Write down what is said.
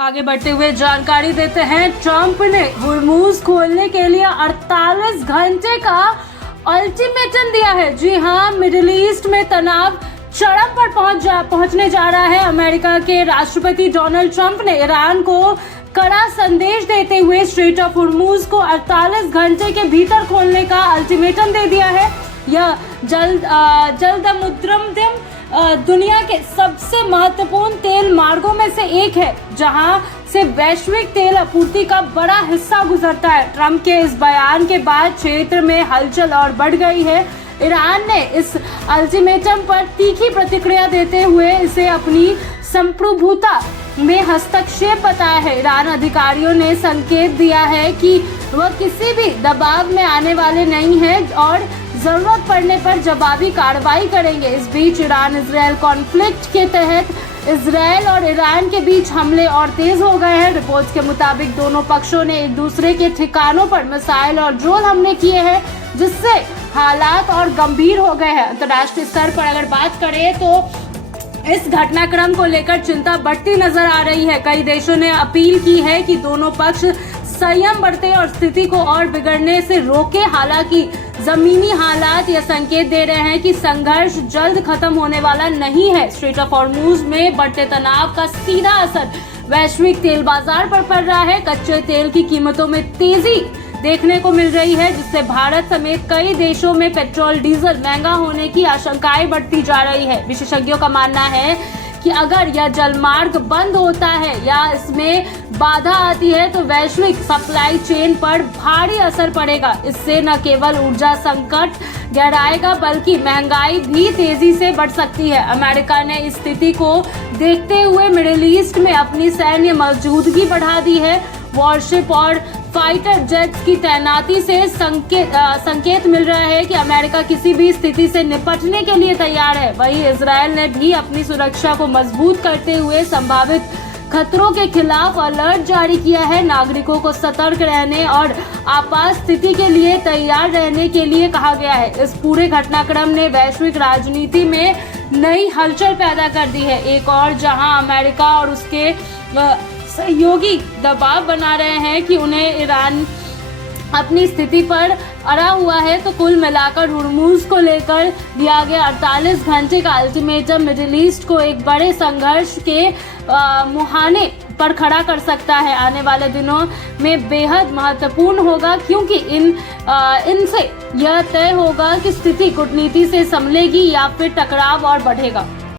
आगे बढ़ते हुए जानकारी देते हैं, ट्रंप ने हुर्मुज खोलने के लिए 48 घंटे का अल्टीमेटम दिया है। जी हां, मिडिल ईस्ट में तनाव चरम पर पहुंचने जा रहा है। अमेरिका के राष्ट्रपति डोनाल्ड ट्रंप ने ईरान को कड़ा संदेश देते हुए स्ट्रेट ऑफ हुर्मुज को 48 घंटे के भीतर खोलने का अल्टीमेटम दे दिया है। यह जलदमुद्रम दुनिया के सबसे महत्वपूर्ण तेल मार्गों में से एक है, जहां से वैश्विक तेल आपूर्ति का बड़ा हिस्सा गुजरता है। ट्रंप के इस बयान के बाद क्षेत्र में हलचल और बढ़ गई है। ईरान ने इस अल्टीमेटम पर तीखी प्रतिक्रिया देते हुए इसे अपनी संप्रभुता में हस्तक्षेप बताया है। ईरान अधिकारियों ने संकेत दिया है कि वह किसी भी दबाव में आने वाले नहीं हैं और जरूरत पड़ने पर जवाबी कार्रवाई करेंगे। इस बीच ईरान इजरायल कॉन्फ्लिक्ट के तहत इजरायल और ईरान के बीच हमले और तेज हो गए हैं। रिपोर्ट्स के मुताबिक दोनों पक्षों ने एक दूसरे के ठिकानों पर मिसाइल और ड्रोन हमले किए हैं, जिससे हालात और गंभीर हो गए हैं। अंतर्राष्ट्रीय स्तर पर अगर बात करें तो इस घटनाक्रम को लेकर चिंता बढ़ती नजर आ रही है। कई देशों ने अपील की है कि दोनों पक्ष संयम बरते और स्थिति को और बिगड़ने से रोके। हालांकि जमीनी हालात यह संकेत दे रहे हैं कि संघर्ष जल्द खत्म होने वाला नहीं है। स्ट्रेट ऑफ हॉर्मुज में बढ़ते तनाव का सीधा असर वैश्विक तेल बाजार पर पड़ रहा है। कच्चे तेल की कीमतों में तेजी देखने को मिल रही है, जिससे भारत समेत कई देशों में पेट्रोल डीजल महंगा होने की आशंकाएं बढ़ती जा रही है। विशेषज्ञों का मानना है कि अगर यह जलमार्ग बंद होता है या इसमें बाधा आती है तो वैश्विक सप्लाई चेन पर भारी असर पड़ेगा। इससे न केवल ऊर्जा संकट गहराएगा बल्कि महंगाई भी तेजी से बढ़ सकती है। अमेरिका ने इस स्थिति को देखते हुए मिडिल ईस्ट में अपनी सैन्य मौजूदगी बढ़ा दी है। वॉरशिप और फाइटर जेट्स की तैनाती से संकेत मिल रहा है कि अमेरिका किसी भी स्थिति से निपटने के लिए तैयार है। वहीं इजरायल ने भी अपनी सुरक्षा को मजबूत करते हुए संभावित खतरों के खिलाफ अलर्ट जारी किया है। नागरिकों को सतर्क रहने और आपात स्थिति के लिए तैयार रहने के लिए कहा गया है। इस पूरे घटनाक्रम ने वैश्विक राजनीति में नई हलचल पैदा कर दी है। एक और जहां अमेरिका और उसके सहयोगी दबाव बना रहे हैं कि उन्हें ईरान अपनी स्थिति पर अड़ा हुआ है, तो कुल मिलाकर हुर्मुज को लेकर दिया गया 48 घंटे का अल्टीमेटम मिडिल ईस्ट को एक बड़े संघर्ष के मुहाने पर खड़ा कर सकता है। आने वाले दिनों में बेहद महत्वपूर्ण होगा, क्योंकि इनसे यह तय होगा कि स्थिति कूटनीति से संभलेगी या फिर टकराव और बढ़ेगा।